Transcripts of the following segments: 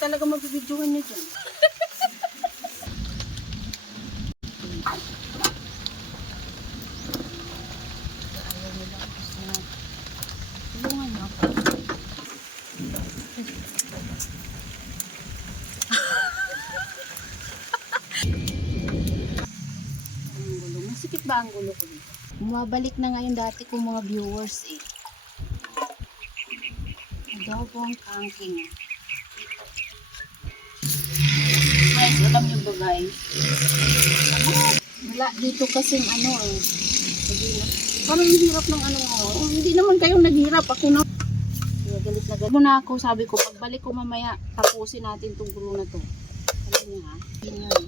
talaga mabibidyohan niyo dyan. Ayaw nila. Gusto na. Tulungan niyo ako. Ang gulo. Masikip ba ang gulo ko dito? Bumabalik na ngayon dati kong mga viewers eh. Adobong kangking. Guys, alam niyo ba guys? Wala dito kasing ano eh. Parang yung hirap ng ano mo. Hindi naman kayong naghirap. Ako na. Kaya galit na galit. Muna ako, sabi ko, pagbalik ko mamaya, tapusin natin itong gulo na to. Alam niyo ha? Yun yun.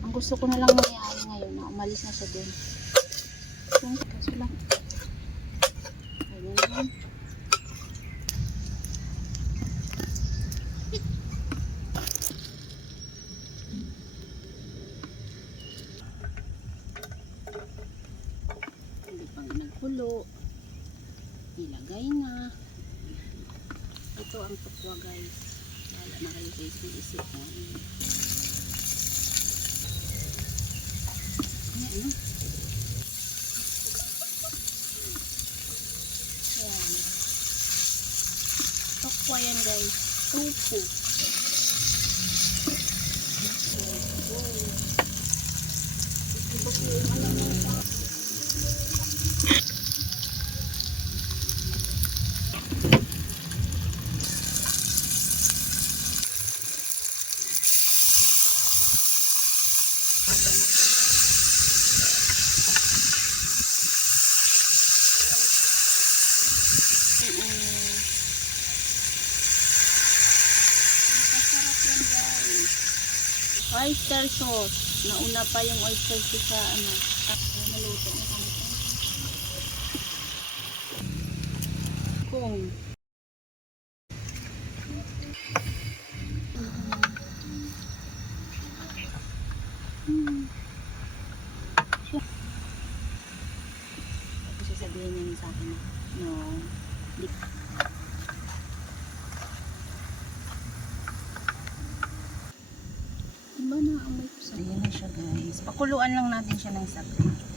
Ang gusto ko na lang mangyari ngayon na umalis na siya dun. Kaso lang. Ayan lang. Hindi pang nagkulo. Ilagay na. Ito ang tukwa guys. Wala na kayo guys mag-isip mo. Ayan. Ayan. Tukwa yan guys. Tupo. Oyster sauce. Nauna pa yung oyster sauce sa ano. Naluto na kami. Kung sasabihin niya sa akin na no. Iba na ang may kusap. Ayan na siya guys. Pakuluan lang natin siya ng saglit.